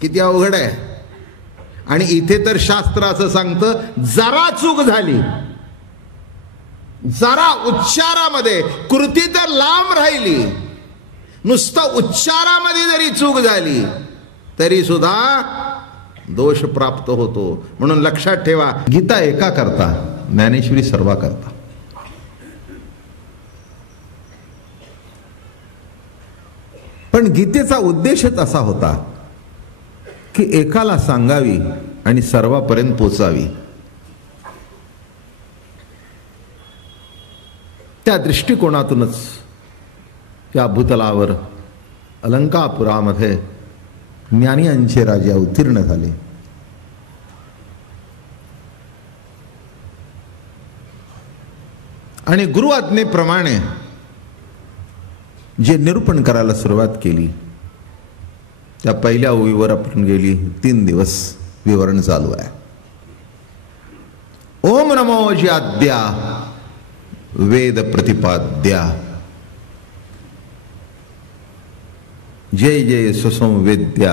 किती अवघड आहे. आणि इथे तर शास्त्र असं सांगतं, जरा चूक झाली, जरा उच्चारामध्ये, कृती तर लांब राहिली, नुसतं उच्चारामध्ये जरी चूक झाली तरी सुद्धा दोष प्राप्त होतो. म्हणून लक्षात ठेवा, गीता एका करता, ज्ञानेश्वरी सर्वा करता. पण गीतेचा उद्देशच असा होता की एकाला सांगावी आणि सर्वांपर्यंत पोचावी. त्या दृष्टिकोनातूनच या भूतलावर अलंकापुरामध्ये ज्ञानियांचे राजे अवतीर्ण झाले. आणि गुरु आज्ञेप्रमाणे जे निरूपण करायला सुरुवात केली, त्या पहिल्या ओळीवर आपण गेली 3 दिवस विवरण चालू आहे. ओम नमो ज्याद्या वेद प्रतिपाद्या, जय जय सुसंवेद्या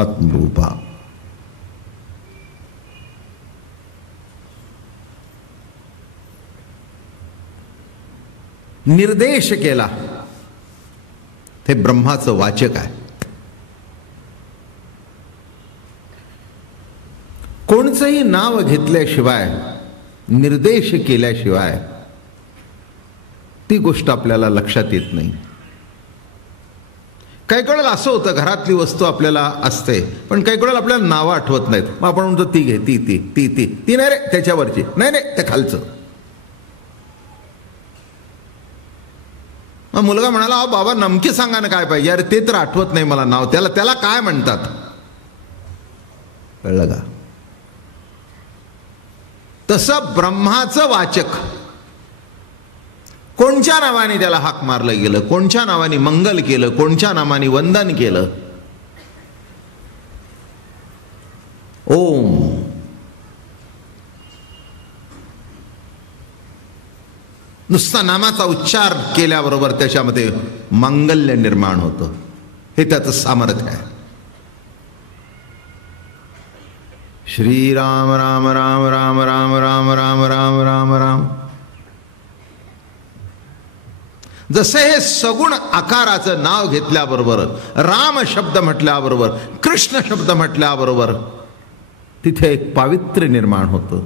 आत्मरूपा. निर्देश केला, ते ब्रह्माचं वाचक आहे. कोणचंही नाव घेतल्याशिवाय, निर्देश केल्याशिवाय ती गोष्ट आपल्याला लक्षात येत नाही. काही वेळेला असं होतं, घरातली वस्तू आपल्याला असते पण काही वेळेला आपल्याला नावं आठवत नाहीत. मग आपण म्हणतो ती घे, ती ती ती ती ती नाही रे त्याच्यावरची, नाही नाही त्या खालचं. मग मुलगा म्हणाला, अहो बाबा नमकी सांगा ना काय पाहिजे. अरे ते तर आठवत नाही मला नाव, त्याला काय म्हणतात. कळलं का? तसं ब्रह्माचं वाचक, कोणत्या नावाने त्याला हाक मारलं गेलं, कोणत्या नावाने मंगल केलं, कोणत्या नावाने वंदन केलं. ओम. नुसता नामाचा उच्चार केल्याबरोबर त्याच्यामध्ये मांगल्य निर्माण होतं. हे त्याचं सामर्थ्य आहे. श्री राम राम राम राम राम राम राम राम राम राम. जसे हे सगुण आकाराचं नाव घेतल्याबरोबर, राम शब्द म्हटल्याबरोबर, कृष्ण शब्द म्हटल्याबरोबर तिथे एक पावित्र्य निर्माण होतं.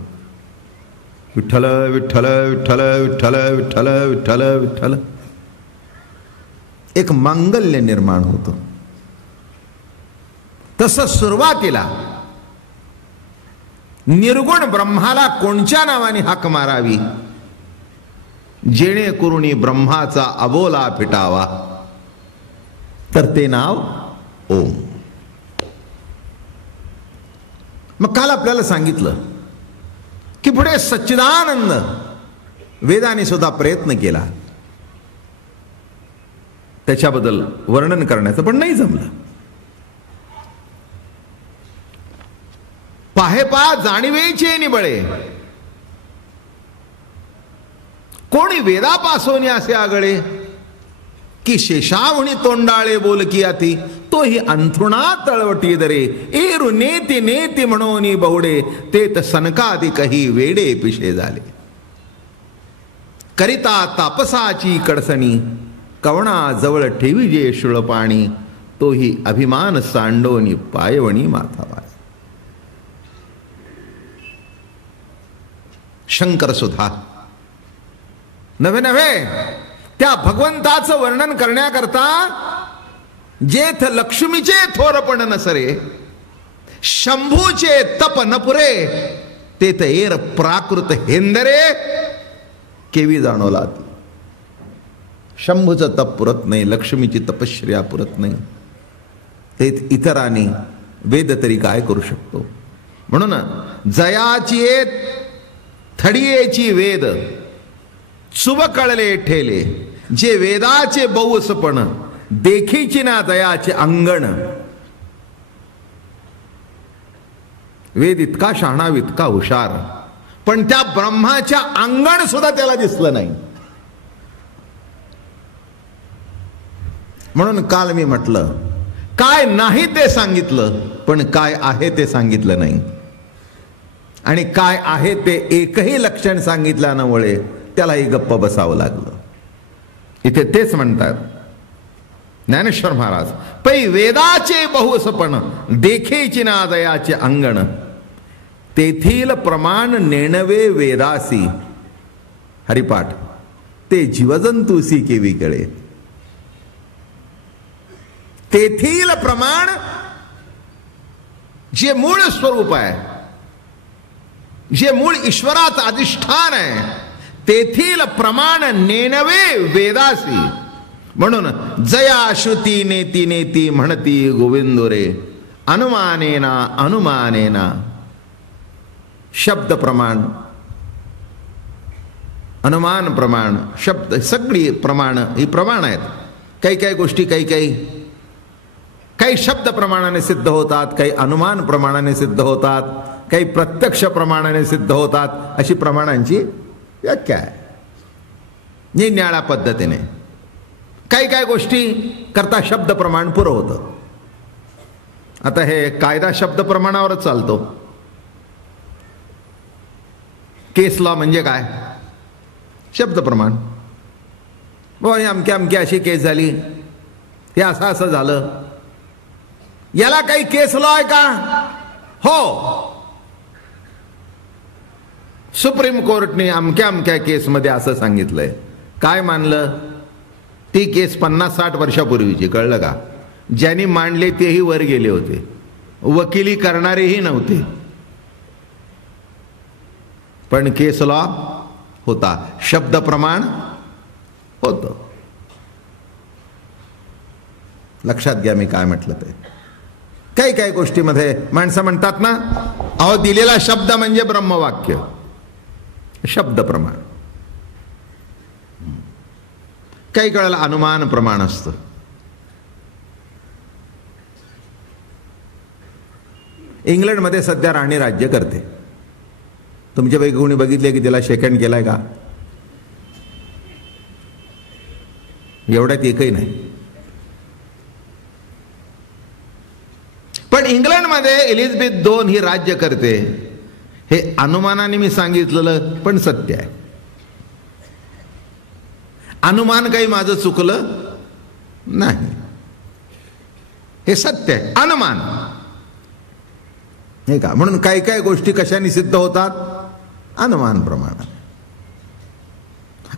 विठ्ठल विठ्ठल विठ्ठल विठ्ठल विठ्ठल विठ्ठल विठ्ठल, एक मांगल्य निर्माण होतं. तसं सुरुवातीला निर्गुण ब्रह्माला कोणत्या नावाने हाक मारावी जेणेकरून ब्रह्माचा अबोला फिटावा, तर ते नाव ओम. मग काल आपल्याला सांगितलं की पुढे सच्चिदानंद वेदाने सुद्धा प्रयत्न केला त्याच्याबद्दल वर्णन करण्याचं, पण नाही जमलं. पाहे पा जाणीवेचे निबळे, कोणी वेदापासोनी असे आगळे, की शेषावणी तोंडाळे बोलकी आती, तोही अंथरुणा तळवटी दरे, एरु नेती नेती म्हणून बहुडे, तेत सनकादी काही वेडे पिशे झाले. करिता तापसाची कडसणी, कवणा जवळ ठेवी जे शुळपाणी, तोही अभिमान सांडोनी पायवणी माथावा. शंकर सुद्धा नव्हे नव्हे त्या भगवंताचं वर्णन करण्याकरता जेथ लक्ष्मीचे थोरपण नसरे, शंभूचे तप न पुरे, तेथ एर प्राकृत हेंदरे केवी जाणवला. शंभूचं तप पुरत नाही, लक्ष्मीची तपश्चर्या पुरत नाही, ते इतरांनी वेद तरी काय करू शकतो. म्हणून जयाची थडियेची वेद चुब कळले ठेले, जे वेदाचे बहुसपण देखीची ना दयाचे अंगण. वेद इतका शहाणा, इतका हुशार, पण त्या ब्रह्माच्या अंगण सुद्धा त्याला दिसलं नाही. म्हणून काल मी म्हटलं, काय नाही ते सांगितलं, पण काय आहे ते सांगितलं नाही. आणि काय आहे ते एकही लक्षण सांगितल्यामुळे त्यालाही गप्प बसावं लागलं. इथे तेच म्हणतात ज्ञानेश्वर महाराज, पै वेदाचे बहुसपण देखेची ना दयाचे अंगण, तेथील प्रमाण नेणवे वेदासी, हरिपाठ ते जीवजंतूसी केवी कळे. तेथील प्रमाण जे मूळ स्वरूप आहे, जे मूळ ईश्वराचं अधिष्ठान आहे, तेथील प्रमाण नेणवे वेदासी. म्हणून जया श्रुती नेती नेती म्हणती गोविंदो रे, अनुमानेना अनुमानेना. शब्द प्रमाण, अनुमान प्रमाण, शब्द सगळी प्रमाण ही प्रमाण आहेत. काही काही गोष्टी काही शब्द प्रमाणाने सिद्ध होतात, काही अनुमान प्रमाणाने सिद्ध होतात, काही प्रत्यक्ष प्रमाणाने सिद्ध होतात. अशी प्रमाणांची व्याख्या आहे निराळ्या पद्धतीने. काही गोष्टी करता शब्द प्रमाण पुरं होतं. आता हे कायदा शब्द प्रमाणावरच चालतो. केस लॉ म्हणजे काय? शब्द प्रमाण. ही अमक्या अमक्या अशी केस झाली, हे असं झालं, याला काही केस लॉ आहे का? हो, सुप्रीम कोर्टने अमक्या अमक्या केसमध्ये असं सांगितलंय. काय मानलं? ती केस 50-60 वर्षापूर्वीची, कळलं का? ज्यांनी मांडले तेही वर गेले होते, वकिली करणारेही नव्हते, पण केस लॉ होता, शब्द प्रमाण होतं. लक्षात घ्या मी काय म्हटलं ते. काही गोष्टीमध्ये माणसं म्हणतात ना, अहो दिलेला शब्द म्हणजे ब्रह्मवाक्य, शब्द प्रमाण. काही कळायला अनुमान प्रमाण असतं. इंग्लंडमध्ये सध्या राणी राज्य करते. तुमच्यापैकी कोणी बघितले की तिला शेक हँड केलाय का? एवढ्यात एकही नाही. पण इंग्लंडमध्ये एलिझाबेथ II ही राज्य करते. हे अनुमानाने मी सांगितलेलं पण सत्य आहे. अनुमान काही माझं चुकलं नाही, हे सत्य आहे. अनुमान हे का? म्हणून काही गोष्टी कशाने सिद्ध होतात? अनुमान प्रमाण.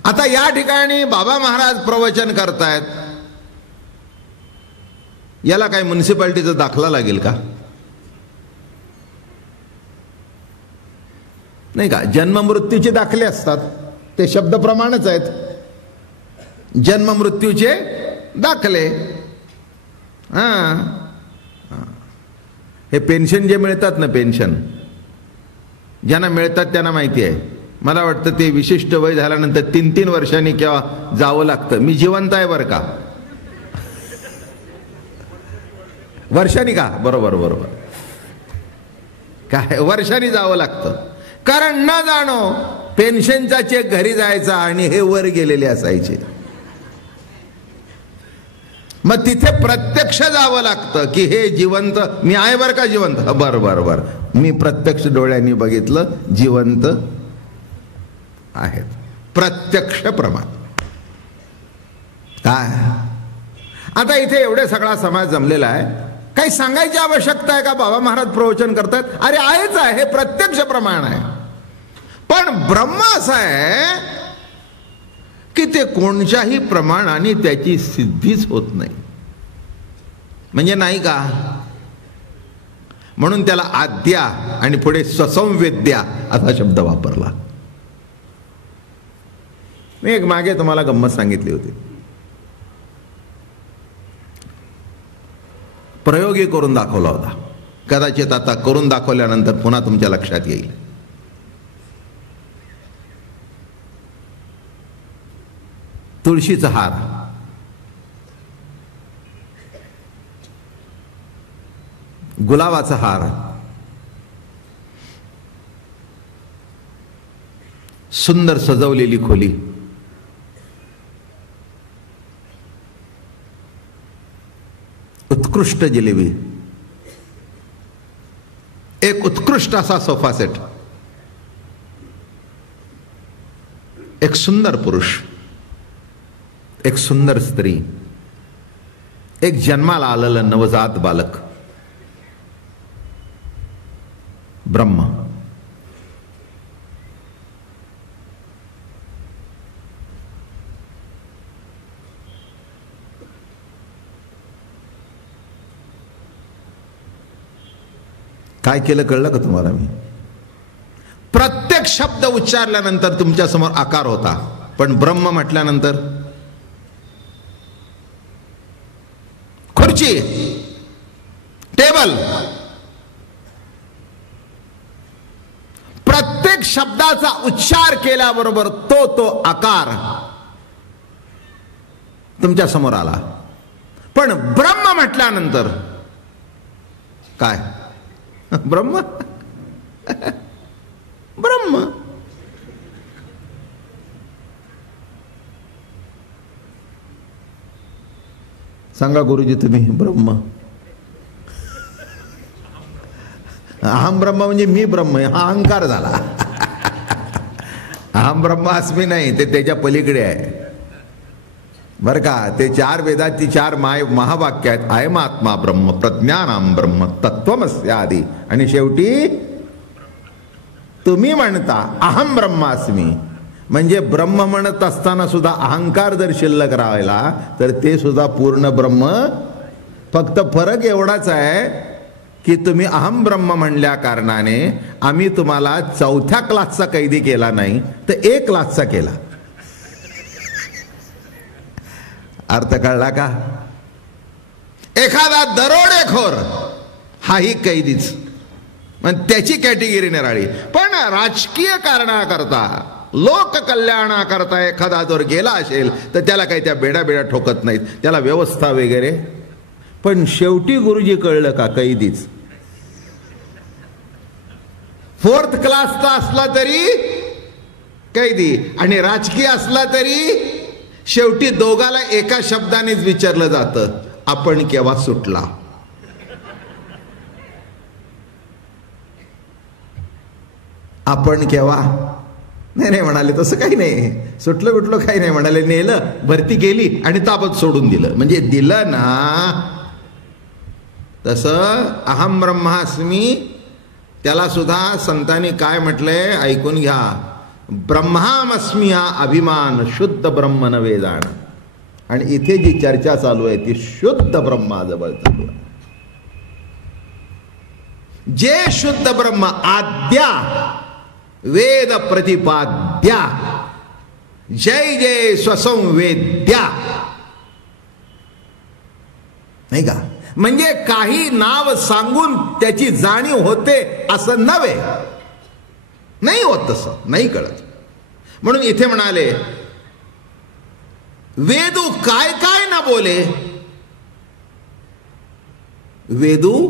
आता या ठिकाणी बाबा महाराज प्रवचन करतायत, याला काय म्युन्सिपाल्टीचा दाखला लागेल का? नाही का? जन्म मृत्यूचे दाखले असतात, ते शब्द प्रमाणच आहेत. जन्म मृत्यूचे दाखले. हे पेन्शन जे मिळतात ना, पेन्शन ज्यांना मिळतात त्यांना माहिती आहे. मला वाटतं ते विशिष्ट वय झाल्यानंतर 3-3 वर्षांनी केव्हा जावं लागतं. मी जिवंत आहे बरं का. वर्षांनी का? बरोबर बरोबर. काय वर्षांनी जावं लागतं, कारण न जाणो पेन्शनचा चेक घरी जायचा आणि हे वर गेलेले असायचे. मग तिथे प्रत्यक्ष जावं लागतं की हे जिवंत, मी आहे बरं का जिवंत. बर मी प्रत्यक्ष डोळ्यांनी बघितलं, जिवंत आहेत. प्रत्यक्ष प्रमाण. काय आता इथे एवढे सगळा समाज जमलेला आहे, काही सांगायची आवश्यकता आहे का? बाबा महाराज प्रवचन करतात, अरे आहेच आहे, हे प्रत्यक्ष प्रमाण आहे. पण ब्रह्म असं आहे की ते कोणत्याही प्रमाणाने त्याची सिद्धीच होत नाही. म्हणजे नाही का? म्हणून त्याला आद्या आणि पुढे ससंवेद्या असा शब्द वापरला. मी एक मागे तुम्हाला गंमत सांगितली होती. प्रयोगही करून दाखवला होता. कदाचित आता करून दाखवल्यानंतर पुन्हा तुमच्या लक्षात येईल. तुळशीचा हार, गुलाबाचा हार, सुंदर सजवलेली खोली, उत्कृष्ट उत्कृष्ट जिलेबी, एक उत्कृष्ट असा सोफा सेट, एक सुंदर पुरुष, एक सुंदर स्त्री, एक जन्माला आलेलं नवजात बालक, ब्रह्म. काय केलं कळलं का तुम्हाला? मी प्रत्येक शब्द उच्चारल्यानंतर तुमच्या समोर आकार होता, पण ब्रह्म म्हटल्यानंतर खुर्ची, टेबल, प्रत्येक शब्दाचा उच्चार केल्याबरोबर तो आकार तुमच्या समोर आला. पण ब्रह्म म्हटल्यानंतर काय? ब्रह्म ब्रह्म. सांगा गुरुजी तुम्ही, ब्रह्म, अहम ब्रह्म म्हणजे मी ब्रह्म आहे, हा अहंकार झाला. अहम ब्रह्मास्मी नाही, ते त्याच्या पलीकडे आहे बर का. ते 4 वेदाची 4 महावाक्य आहेत. अयम आत्मा ब्रह्म, प्रज्ञानाम ब्रह्म, तत्वमस्यादी, आणि शेवटी तुम्ही म्हणता अहम ब्रह्मास्मी. म्हणजे ब्रह्म म्हणत असताना सुद्धा अहंकार जर शिल्लक राहिला तर ते सुद्धा पूर्ण ब्रह्म. फक्त फरक एवढाच आहे की तुम्ही अहम ब्रह्म म्हणल्या कारणाने आम्ही तुम्हाला 4थ्या क्लासचा कैदी केला नाही, तर A क्लासचा केला. अर्थ कळला का? एखादा दरोडेखोर हाही कैदीच, मग त्याची कॅटेगरी निराळी. पण राजकीय कारणाकरता, लोक कल्याणाकरता एखादा जर गेला असेल तर त्याला काही त्या बेड्या ठोकत नाहीत, त्याला व्यवस्था वगैरे. पण शेवटी गुरुजी कळलं का? कैदीच. 4th क्लासचा असला तरी कैदी, आणि राजकीय असला तरी शेवटी दोघाला एका शब्दानेच विचारलं जातं, आपण केव्हा सुटला? आपण केव्हा? नाही म्हणाले, तसं काही नाही, सुटलं बिटलं काही नाही म्हणाले. नेलं, भरती केली आणि ताबत सोडून दिलं. म्हणजे दिलं ना. तसं अहम ब्रह्मास्मी त्याला सुद्धा संतांनी काय म्हटलंय ऐकून घ्या. ब्रह्मामस्मी हा अभिमान शुद्ध ब्रह्म नव्हे जाण. आणि इथे जी चर्चा चालू आहे ती शुद्ध ब्रह्माजवळ चालू आहे. जे शुद्ध ब्रह्म आद्या वेद प्रतिपाद्या जय जय स्वसंवेद्या, नाही का? म्हणजे काही नाव सांगून त्याची जाणीव होते असं नव्हे. नाही होत तसं, नाही कळत. म्हणून इथे म्हणाले वेदू काय काय ना बोले. वेदू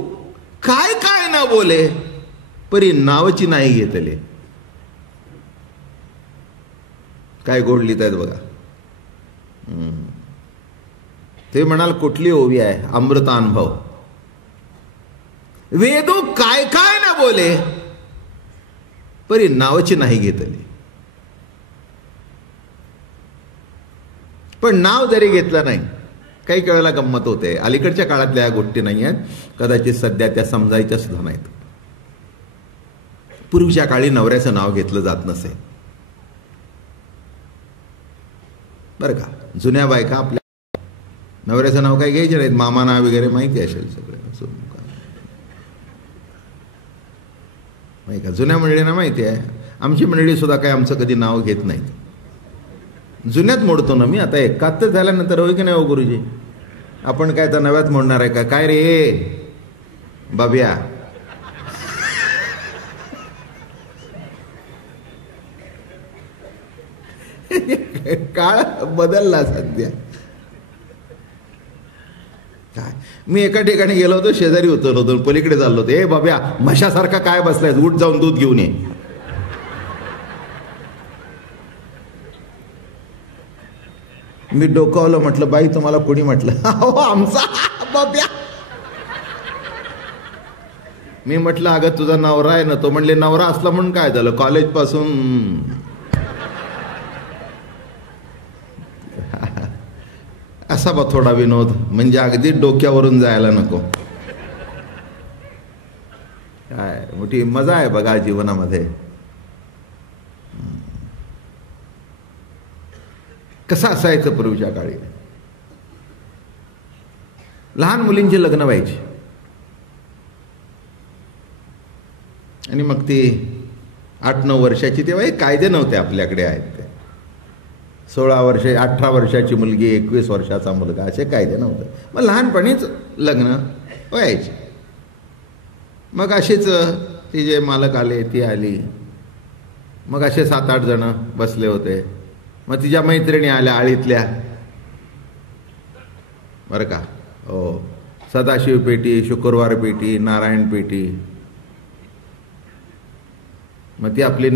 काय काय ना बोले, परी नावची नाही घेतले. काय गोड लिहित आहेत बघा. ते म्हणाल कुठली ओवी आहे? अमृतानुभव. वेदू काय काय ना बोले, परी नावची नाही घेतली. पण नाव जरी घेतलं नाही, काही वेळेला गंमत होते. अलीकडच्या काळातल्या या गोष्टी नाही आहेत, कदाचित सध्या त्या समजायच्या सुद्धा नाहीत. पूर्वीच्या काळी नवऱ्याचं नाव घेतलं जात नसे बरं का. जुन्या बायका आपल्या नवऱ्याचं नाव काय घ्यायचे नाहीत, मामा नाव वगैरे माहिती असेल सगळं. नाही का? जुन्या मंडळींना माहिती आहे. आमची मंडळी सुद्धा काय आमचं कधी नाव घेत नाहीत. जुन्यात मोडतो ना मी. आता 71 झाल्यानंतर होय की नाही हो गुरुजी? आपण काय तर नव्यात मोडणार आहे का? काय रे बाब्या? काळ बदलला सध्या. काय मी एका ठिकाणी गेलो होतो, शेजारी होतो, पलीकडे चाललो होतो. ए बाब्या, म्हशासारखा काय बसलाय, उठ जाऊन दूध घेऊन ये. मी डोकावलं, म्हटलं बाई तुम्हाला कोणी म्हटलं? हो आमचा बाब्या. मी म्हटलं अगं तुझा नवरा आहे ना. तो म्हणले नवरा असला म्हणून काय झालं, कॉलेजपासून. असा बा थोडा विनोद, म्हणजे अगदी डोक्यावरून जायला नको. काय मोठी मजा आहे बघा जीवनामध्ये. कसं असायचं पूर्वीच्या काळी. लहान मुलींची लग्न व्हायची आणि मग ती 8-9 वर्षाची, तेव्हा हे कायदे नव्हते आपल्याकडे आहेत ते. 16 वर्षे 18 वर्षाची मुलगी 21 वर्षाचा मुलगा असे कायदे नव्हते. मग लहानपणीच लग्न व्हायचे. मग असेच ती जे मालक आले ती आली. मग असे 7-8 जण बसले होते. मग तिच्या मैत्रिणी आल्या आळीतल्या बरं का. हो, सदाशिव पेटी, शुक्रवार पेटी, नारायण पेटी. मग ती आपली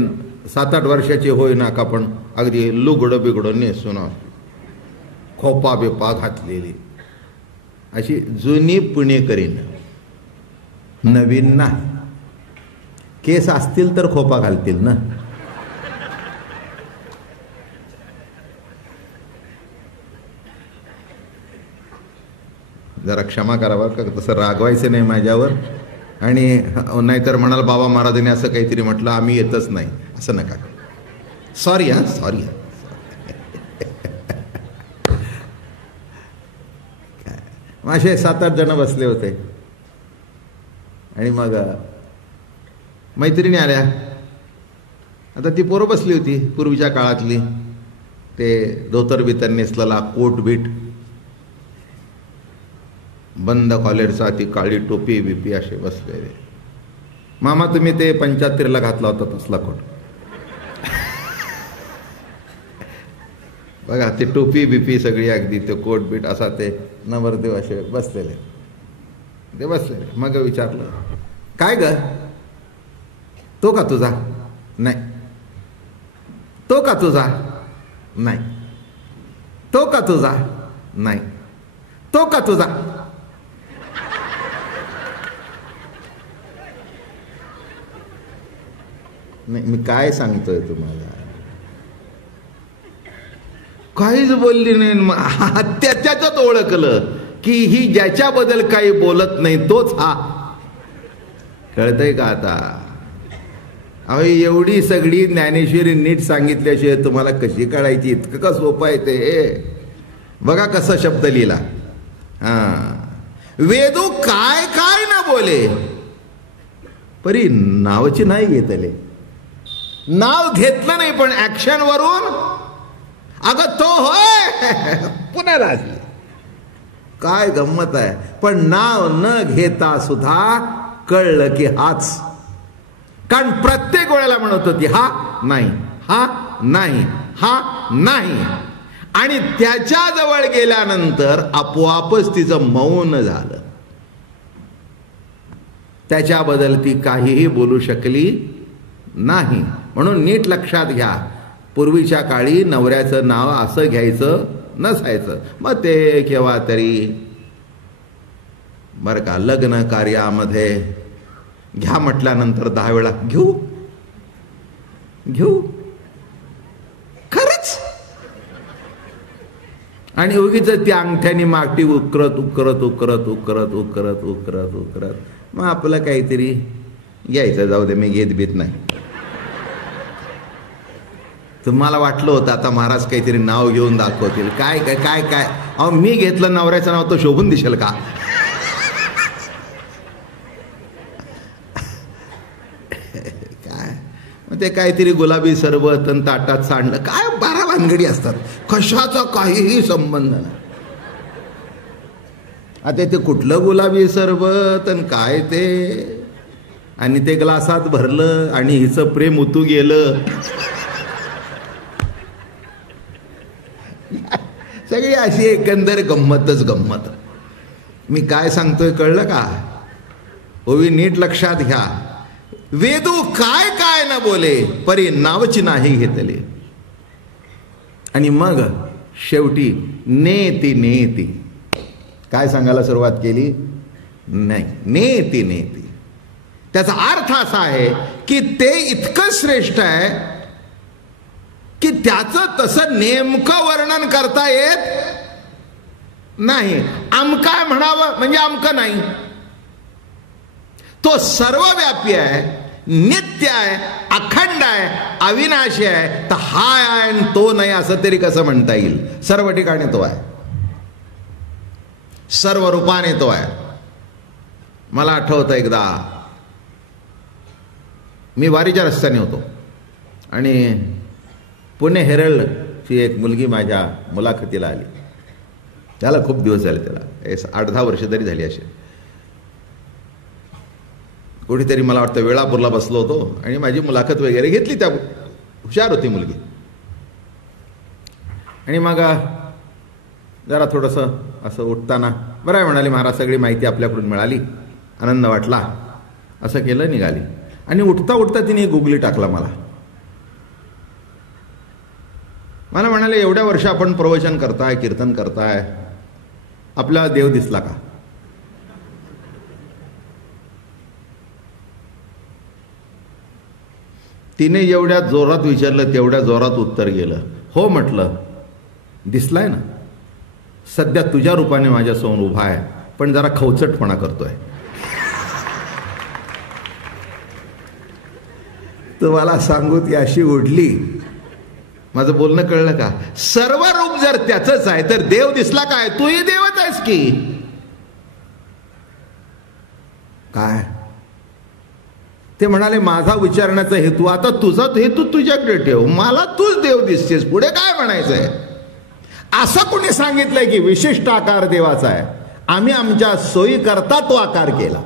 7-8 वर्षाची होईना का पण अगदी लुगडं बिगडं नेसून खोपा बिपा घातलेली अशी जुनी पुणेकरीन, नवीन नाही. केस असतील तर खोपा घालतील ना. जरा क्षमा करावा का, तसं रागवायचं नाही माझ्यावर. आणि नाहीतर म्हणाल बाबा महाराजांनी असं काहीतरी म्हटलं आम्ही येतच नाही, असं नका. सॉरी हा, सॉरी. असे 7-8 जण बसले होते आणि मग मैत्रिणी आल्या. आता ती पोरं बसली होती पूर्वीच्या काळातली, ते धोतर बितर नेसलेला, कोट बीट, बंद कॉलेरचा, ती काळी टोपी बिपी असे बसलेले. मामा तुम्ही ते 75ला घातला होता तसला कोट बघा, ते टोपी बिपी सगळी अगदी ते कोट बीट असा ते नवरदेव असे बसलेले. ते बसलेले. मग विचारलं काय ग, तो का तुझा? नाही. तो का तुझा? नाही. तो का तुझा? नाही. तो का तुझा? नाही. मी काय सांगतोय तुम्हाला, काहीच बोलली नाही. त्याच्याच ओळखलं की ही ज्याच्याबद्दल काही बोलत नाही तोच हा. कळतंय का आता? अहो एवढी सगळी ज्ञानेश्वरी नीट सांगितल्याशिवाय तुम्हाला कशी कळायची? इतकं का सोपं आहे ते. बघा कसा शब्द लिहिला. वेदू काय काय ना बोले, परी नावची नाही घेतले. नाव घेतलं नाही पण ऍक्शन वरून अगं तो होय पुन्हा लाजली. काय गंमत आहे. पण नाव न घेता सुद्धा कळलं की हाच. कारण प्रत्येक वेळेला म्हणत होती हा नाही, हा नाही, हा नाही. आणि त्याच्या जवळ गेल्यानंतर आपोआपच तिचं मौन झालं. त्याच्याबद्दल ती काहीही बोलू शकली नाही. म्हणून नीट लक्षात घ्या, पूर्वीच्या काळी नवऱ्याचं नाव असं घ्यायचं नसायचं. मग ते केव्हा तरी बरं का, लग्न कार्यामध्ये घ्या म्हटल्यानंतर 10 वेळा घेऊ घेऊ खरंच. आणि उगीच त्या अंगठ्याने मागटी उकरत उकरत उकरत उकरत उकरत उकरत उकरत मग आपलं काहीतरी घ्यायचं. जाऊ दे, मी घेत बीत नाही. तुम्हाला वाटलं होतं आता महाराज काहीतरी नाव घेऊन दाखवतील. काय काय काय काय. अहो मी घेतलं नवऱ्याचं नाव तर शोभून दिसेल का? काय मग ते काहीतरी गुलाबी सरबत आणि ताटात सांडलं, काय 12 भानगडी असतात. कशाचा काहीही संबंध नाही. आता ते कुठलं गुलाबी सरबत आणि काय ते, आणि ते ग्लासात भरलं आणि हिचं प्रेम उतू गेलं. सगळी अशी एकंदर गंमतच गंमत. मी काय सांगतोय कळलं का? ओवी नीट लक्षात घ्या. वेदू काय काय न बोले, परी नावची नाही घेतले. आणि मग शेवटी नेती नेती काय सांगायला सुरुवात केली? नाही, नेती नेती. त्याचा अर्थ असा आहे की ते इतकं श्रेष्ठ आहे की त्याचं तसं नेमकं वर्णन करता येत नाही. अमका म्हणावं म्हणजे अमकं नाही. तो सर्वव्यापी आहे, नित्य आहे, अखंड आहे, अविनाशी आहे. तर हा आहे आणि तो नाही असं तरी कसं म्हणता येईल? सर्व ठिकाणी तो आहे, सर्व रूपाने तो आहे. मला आठवतं एकदा मी वारीच्या रस्त्याने होतो आणि पुणे हेरल्डची एक मुलगी माझ्या मुलाखतीला आली. त्याला खूप दिवस झाले, त्याला 8-10 वर्ष तरी झाली असेल. कुठेतरी मला वाटतं वेळापूरला बसलो होतो आणि माझी मुलाखत वगैरे घेतली. त्या हुशार होती मुलगी. आणि मग जरा थोडंसं असं उठताना बरं आहे म्हणाली, महाराज सगळी माहिती आपल्याकडून मिळाली, आनंद वाटला, असं केलं, निघाली. आणि उठता उठता तिने गुगली टाकला मला म्हणाले, एवढ्या वर्ष आपण प्रवचन करताय, कीर्तन करताय, आपला देव दिसला का? तिने जेवढ्या जोरात विचारलं तेवढ्या जोरात उत्तर गेलं. हो म्हटलं, दिसलाय ना, सध्या तुझ्या रूपाने माझ्यासमोर उभा आहे, पण जरा खवचटपणा करतोय. तुम्हाला सांगू, ती अशी ओढली. माझं बोलणं कळलं का? सर्व रूप जर त्याचंच आहे तर देव दिसला काय? तूही देवच आहेस की काय? ते म्हणाले, माझा विचारण्याचा हेतू, आता तुझा हेतू तुझ्याकडे ठेव, मला तूच देव दिसतेस, पुढे काय म्हणायचंय? असं कोणी सांगितलंय की विशिष्ट आकार देवाचा आहे? आम्ही आमच्या सोयी करता तो आकार केला.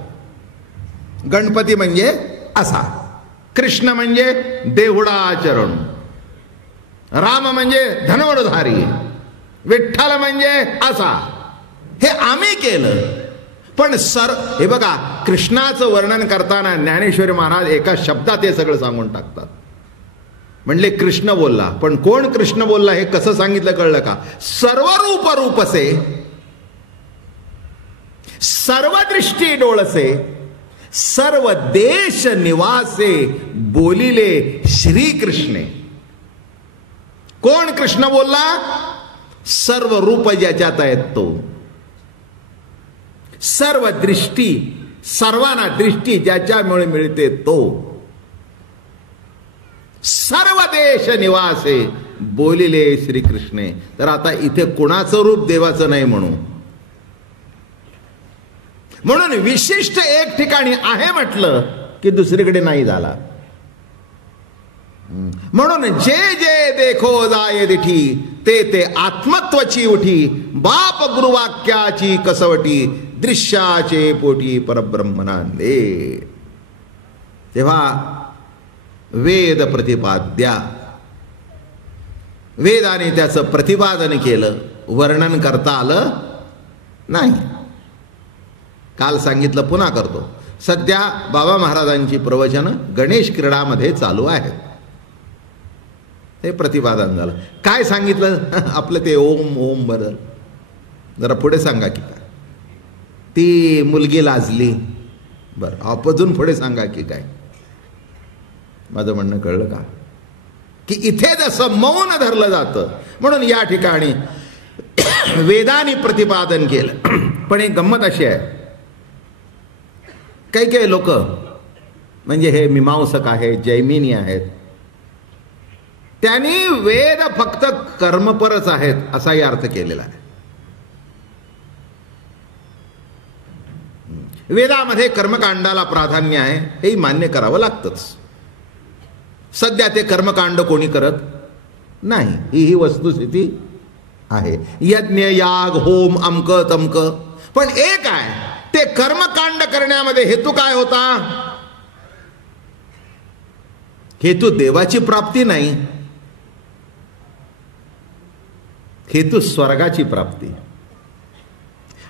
गणपती म्हणजे असा, कृष्ण म्हणजे देहुडा चरण, राम म्हणजे धनवडधारी, विठ्ठल म्हणजे असा. हे आम्ही केलं. पण हे बघा, कृष्णाचं वर्णन करताना ज्ञानेश्वर महाराज एका शब्दात हे सगळं सांगून टाकतात. म्हणले कृष्ण बोलला, पण कोण कृष्ण बोलला हे कसं सांगितलं कळलं का? सर्व रूप रूपसे, सर्व दृष्टी डोळसे, सर्व देश निवासे, बोलिले श्री कृष्णे. कोण कृष्ण बोलला? सर्व रूप ज्याच्यात आहेत तो, सर्व दृष्टी, सर्वांना दृष्टी ज्याच्यामुळे मिळते तो, सर्व देश निवासे, बोलिले श्रीकृष्णे. तर आता इथे कुणाचं रूप देवाचं नाही म्हणून विशिष्ट एक ठिकाणी आहे म्हटलं की दुसरीकडे नाही झाला. म्हणून जे जे देखो जाय दिठी, ते ते आत्मत्वाची उठी, बाप गुरुवाक्याची कसवटी, दृश्याचे पोटी परब्रह्मनांदे. तेव्हा वेद प्रतिपाद्या, वेदाने त्याचं प्रतिपादन केलं, वर्णन करता आलं नाही. काल सांगितलं, पुन्हा करतो. सध्या बाबा महाराजांची प्रवचनं गणेश क्रीडामध्ये चालू आहेत. हे प्रतिपादन झालं. काय सांगितलं? आपलं ते ओम ओम बदल जरा पुढे सांगा की काय? ती मुलगी लाजली, बरं अजून पुढे सांगा की काय? माझं म्हणणं कळलं का? की इथे जसं मौन धरलं जातं म्हणून या ठिकाणी वेदाने प्रतिपादन केलं. पण एक गंमत अशी आहे, काही काही लोक म्हणजे हे मीमांसक आहेत, जैमिनी आहेत, त्यांनी वेद फक्त कर्मपरच आहेत असाही अर्थ केलेला आहे. वेदामध्ये कर्मकांडाला प्राधान्य आहे हे मान्य करावं लागतंच. सध्या ते कर्मकांड कोणी करत नाही, ही वस्तुस्थिती आहे. यज्ञ, याग, होम, अमक तमक. पण एक आहे, ते कर्मकांड करण्यामध्ये हेतू काय होता? हेतू देवाची प्राप्ती नाही, हेतू स्वर्गाची प्राप्ती.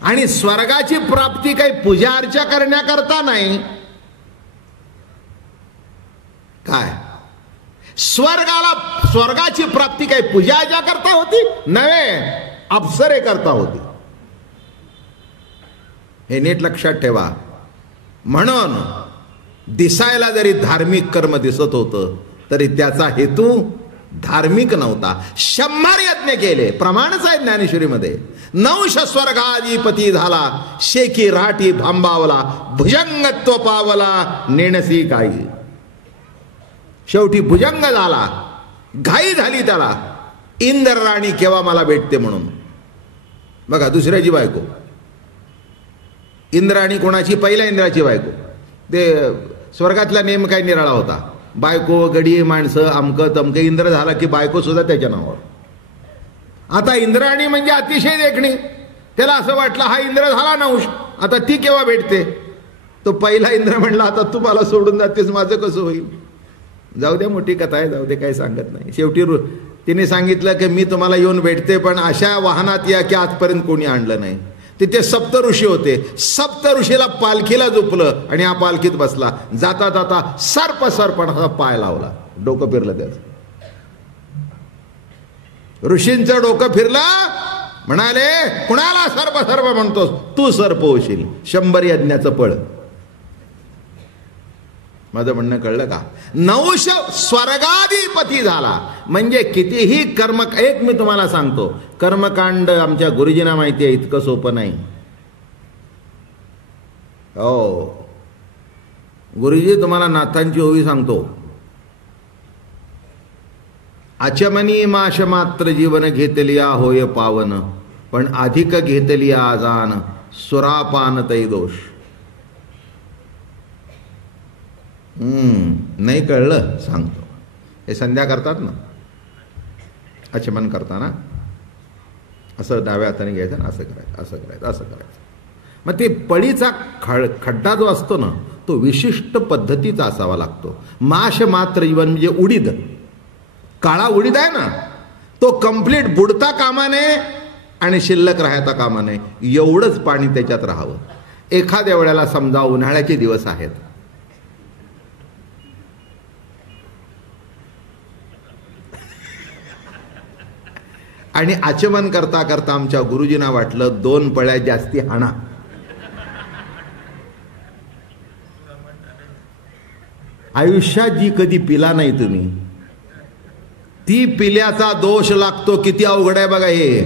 आणि स्वर्गाची प्राप्ती काही पूजा अर्चा करण्याकरता नाही. काय स्वर्गाची प्राप्ती काही पूजा अर्चा करता होती? नव्हे, अप्सरे करता होती. हे नीट लक्षात ठेवा. म्हणून दिसायला जरी धार्मिक कर्म दिसत होतं तरी त्याचा हेतू धार्मिक नव्हता. 100 यज्ञ केले, प्रमाणच आहे ज्ञानेश्वरीमध्ये. 9 स्वर्गाधिपती झाला, शेकी राठी भांबावला, भुजंगत्व पावला, नेणसी काही. शेवटी भुजंग झाला, घाई झाली त्याला, इंद्रराणी केव्हा मला भेटते म्हणून. बघा, दुसऱ्याची बायको. इंद्राणी कोणाची? पहिल्या इंद्राची बायको. ते स्वर्गातला नेम काय निराळा होता. बायको, गडी, माणसं, अमकं तमकं. इंद्र झाला की बायको सुद्धा त्याच्या नावावर. आता इंद्राणी म्हणजे अतिशय देखणी. त्याला असं वाटलं हा इंद्र झाला नहुष, आता ती केव्हा भेटते. तो पहिला इंद्र म्हणला आता तू मला सोडून जातेस, माझं कसं होईल. जाऊ द्या, मोठी कथा आहे, जाऊ दे, काही सांगत नाही. शेवटी तिने सांगितलं की मी तुम्हाला येऊन भेटते, पण अशा वाहनात या की आजपर्यंत कोणी आणलं नाही. तिथे सप्त ऋषी होते. सप्त ऋषीला पालखीला झोपलं आणि हा पालखीत बसला. जाता जाता सरपणाचा पाय लावला, डोकं फिरलं त्याचं. ऋषींचं डोकं फिरलं. म्हणाले कुणाला सर्प म्हणतोस, तू सर्प होशील. 100 यज्ञाचं पळ. माझं म्हणणं कळलं का? 9 स्वर्गाधिपती झाला म्हणजे कितीही कर्म. एक मी तुम्हाला सांगतो, कर्मकांड आमच्या गुरुजींना माहिती आहे, इतकं सोपं नाही. हो, गुरुजी तुम्हाला नाथांची ओवी सांगतो. आचमनी माश मात्र जीवन घेतलिया होय पावन, पण अधिक घेतलिया आजान सुरापान तै दोष. नाही कळलं सांगतो. हे संध्या करतात ना, आचमन करताना असं डाव्या हाताने घ्यायचं ना, असं करायचं, असं करायचं, असं करायचं. मग ते पळीचा खड्डा जो असतो ना, तो विशिष्ट पद्धतीचा असावा लागतो. माश मात्र जीवन म्हणजे उडीद, काळा उडीद आहे ना, तो कंप्लीट बुडता कामा नये आणि शिल्लक राहता कामा नये. एवढंच पाणी त्याच्यात राहावं. एखाद्या वेळेला समजा उन्हाळ्याचे दिवस आहेत, आणि आचमन करता करता आमच्या गुरुजींना वाटलं 2 पळ्या जास्ती हाणा. आयुष्यात जी कधी पिला नाही तुम्ही, ती पिल्याचा दोष लागतो. किती अवघड आहे बघा हे.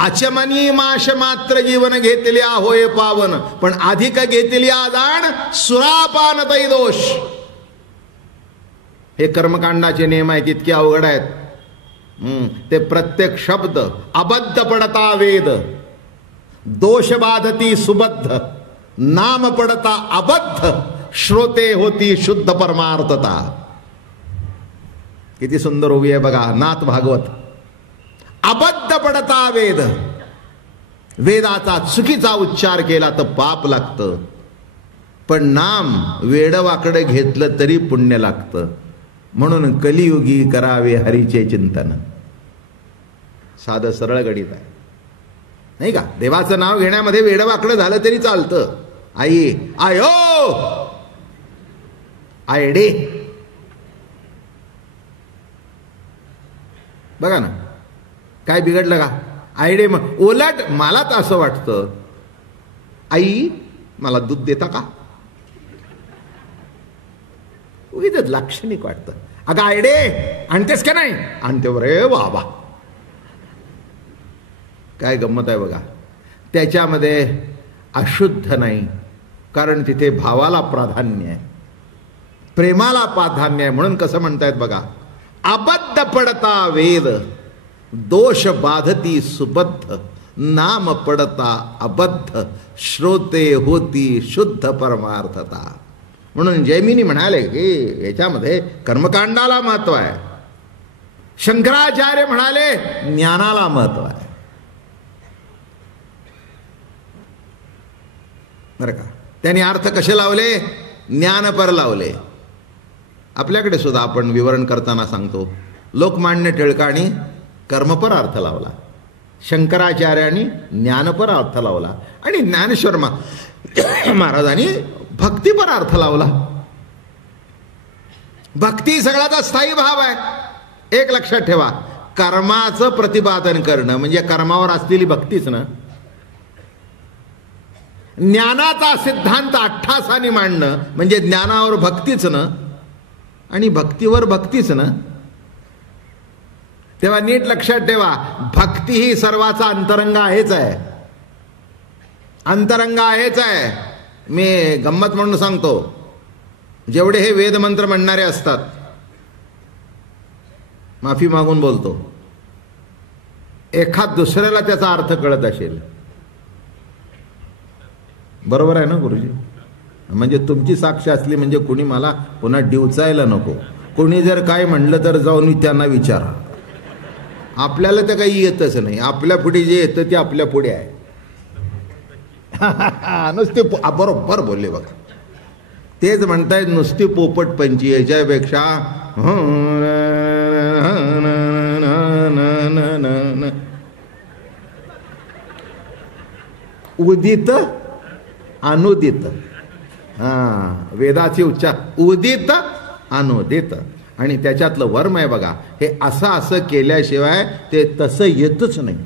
आचमनी माश मात्र जीवन घेतल्या होय पावन, पण अधिक घेतल्या आजाण सुरापान तै दोष. हे कर्मकांडाचे नियम आहेत, इतके अवघड आहेत. ते प्रत्येक शब्द अबद्ध पडता वेद, दोष बाधती सुबद्ध, नाम पडता अबद्ध, श्रोते होती शुद्ध परमार्थता. किती सुंदर ओवी आहे बघा, नाथ भागवत. अबद्ध पडता वेद, वेदाचा चुकीचा उच्चार केला तर पाप लागतं, पण नाम वेडवाकडे घेतलं तरी पुण्य लागतं. म्हणून कलियुगी करावे हरीचे चिंतन. साधं सरळ गणित आहे, नाही का? देवाचं नाव घेण्यामध्ये वेडवाकडं झालं तरी चालतं. आई, आयो, आयडे, बघा ना, काय बिघडलं का? आयडे. मग उलट मला तर असं वाटतं, आई मला दूध देता का? उगीच लाक्षणिक वाटतं. अगं आयडे आणतेस का नाही? आणते. रे बाबा, काय गंमत आहे बघा. त्याच्यामध्ये अशुद्ध नाही, कारण तिथे भावाला प्राधान्य आहे, प्रेमाला प्राधान्य आहे. म्हणून कसं म्हणतायत बघा, अबद्ध पडता वेद, दोष बाधती सुबद्ध, नाम पडता अबद्ध, श्रोते होती शुद्ध परमार्थता. म्हणून जैमिनी म्हणाले की याच्यामध्ये कर्मकांडाला महत्व आहे. शंकराचार्य म्हणाले ज्ञानाला महत्व आहे. बरं का? त्यांनी अर्थ कसे लावले? ज्ञानपर लावले. आपल्याकडे सुद्धा आपण विवरण करताना सांगतो, लोकमान्य टिळकांनी कर्मपर अर्थ लावला, शंकराचार्यांनी ज्ञानपर अर्थ लावला, आणि ज्ञानेश्वर महाराजांनी भक्तीपर अर्थ लावला. भक्ती सगळ्याचा स्थायी भाव आहे. एक लक्षात ठेवा, कर्माचं प्रतिपादन करणं म्हणजे कर्मावर असलेली भक्तीच ना. ज्ञानाचा सिद्धांत अठ्ठासाने मांडणं म्हणजे ज्ञानावर भक्तीच ना, आणि भक्तीवर भक्तीच ना. तेव्हा नीट लक्षात ठेवा, भक्ती ही सर्वाचा अंतरंग आहेच आहे, अंतरंग आहेच आहे. मी गंमत म्हणून सांगतो, जेवढे हे वेदमंत्र म्हणणारे असतात, माफी मागून बोलतो, एखाद दुसऱ्याला त्याचा अर्थ कळत असेल. बरोबर आहे ना गुरुजी? म्हणजे तुमची साक्ष असली म्हणजे कुणी मला पुन्हा डिवचायला नको. कोणी जर काय म्हणलं तर जाऊन त्यांना विचारा. आपल्याला तर काही येतच नाही, आपल्या पुढे जे येतं ते आपल्या पुढे आहे. नुसते बरोबर बोलले बघा. तेच म्हणतायत नुसती पोपट पंची, याच्यापेक्षा उदित अनुदित, वेदाचे उच्चार उदित अनुदित, आणि त्याच्यातलं वर्म आहे बघा. हे असं असं केल्याशिवाय ते तसं येतच नाही.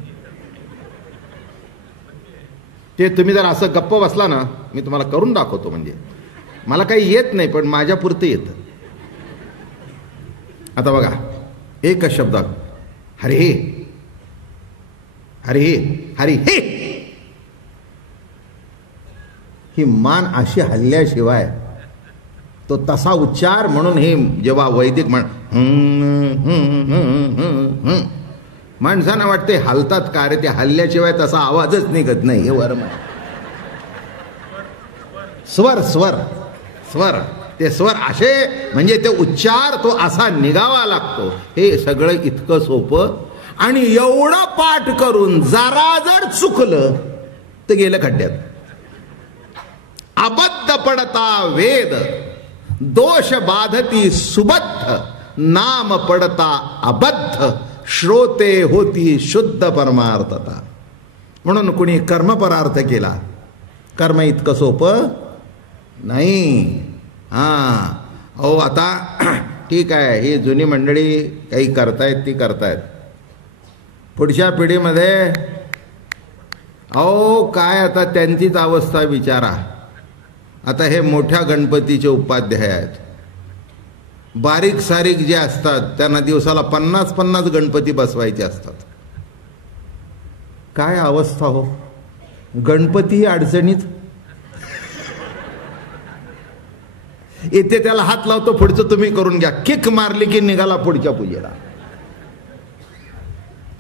ते तुम्ही जर असं गप्प बसला ना, मी तुम्हाला करून दाखवतो. म्हणजे मला काही येत नाही पण माझ्या पुरतं येतं. आता बघा, एकच शब्द, हरे हरे हरे हे, ही मान अशी हल्ल्याशिवाय तो तसा उच्चार. म्हणून हे जेव्हा वैदिक माणसांना वाटते हलतात का रे, ते हल्ल्याशिवाय तसा आवाजच निघत नाही. हे वर्म स्वर स्वर स्वर, ते स्वर असे म्हणजे ते उच्चार तो असा निघावा लागतो. हे सगळं इतकं सोपं, आणि एवढं पाठ करून जरा जर चुकलं तर गेलं खड्ड्यात. अबद्ध पडता वेद, दोष बाधती सुबद्ध, नाम पडता अबद्ध, श्रोते होती शुद्ध परमार्थता. म्हणून कुणी कर्मपरार्थ केला, कर्म इतकं सोपं नाही. अहो आता ठीक आहे, ही जुनी मंडळी काही करतायत ती करतायत. पुढच्या पिढीमध्ये अहो काय आता त्यांचीच अवस्था विचारा. आता हे मोठ्या गणपतीचे उपाध्याय आहेत, बारीक सारीक जे असतात त्यांना दिवसाला 50-50 गणपती बसवायचे असतात. काय अवस्था हो, गणपती अडचणीत. इथे त्याला हात लावतो, पुढचं तुम्ही करून घ्या, किक मारली की निघाला पुढच्या पूजेला.